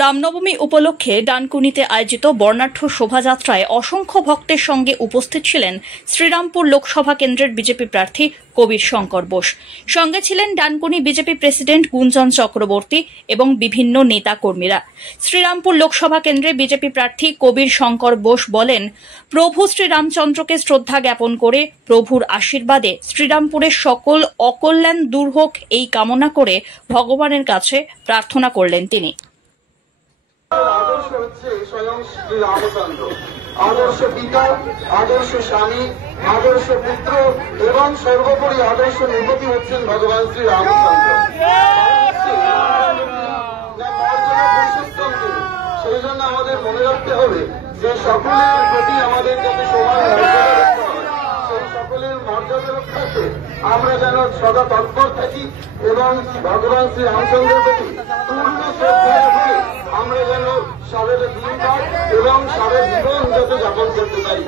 রামনবমী উপলক্ষে ডানকুনিতে আয়োজিত বর্ণাঢ্য শোভাযাত্রায় অসংখ্য ভক্তের সঙ্গে উপস্থিত ছিলেন শ্রীরামপুর লোকসভা কেন্দ্রের বিজেপি প্রার্থী কবির শঙ্কর বোস। সঙ্গে ছিলেন ডানকুনি বিজেপি প্রেসিডেন্ট গুঞ্জন চক্রবর্তী এবং বিভিন্ন নেতা কর্মীরা। শ্রীরামপুর লোকসভা কেন্দ্রে বিজেপি প্রার্থী কবির শঙ্কর বোস বলেন, প্রভু শ্রীরামচন্দ্রকে শ্রদ্ধা জ্ঞাপন করে প্রভুর আশীর্বাদে শ্রীরামপুরের সকল অকল্যাণ দূর হোক এই কামনা করে ভগবানের কাছে প্রার্থনা করলেন তিনি। আদর্শ হচ্ছে স্বয়ং শ্রী রামচন্দ্র, আদর্শ পিতা, আদর্শ স্বামী, আদর্শ পুত্র এবং সর্বোপরি আদর্শ নির্মতি হচ্ছেন ভগবান শ্রী রামচন্দ্র। সেই জন্য আমাদের মনে রাখতে হবে যে সকলের প্রতি আমাদের যাতে সমান মর্যাদা রাখতে হবে, সেই সকলের মর্যাদা রক্ষাতে আমরা যেন সদা তৎপর থাকি এবং ভগবান শ্রী রামচন্দ্রের প্রতি পূর্ণ শ্রদ্ধা রেখে আমরা যেন সারা দিনকাল এবং সারা জীবন যাতে যাপন করতে পারি।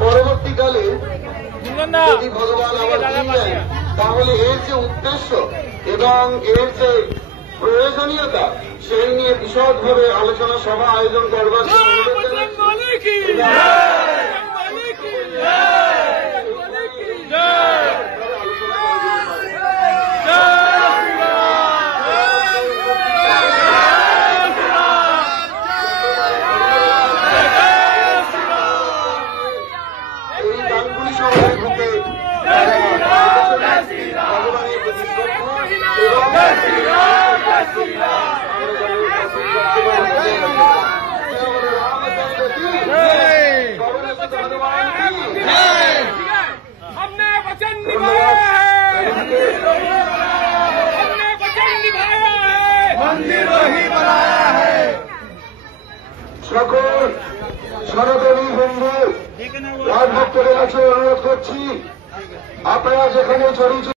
পরবর্তীকালে যদি ভগবান আবার ফিরে যান, তাহলে এর যে উদ্দেশ্য এবং এর যে প্রয়োজনীয়তা সেই নিয়ে বিশদভাবে আলোচনা সভা আয়োজন করবার हमने वचन निभाया है, हमने वचन निभाया है, मंदिर वही बनाया है। সকল সনাতনী বন্ধু রাজভক্তদের কাছে অনুরোধ করছি, আপনারা যেখানে জড়িত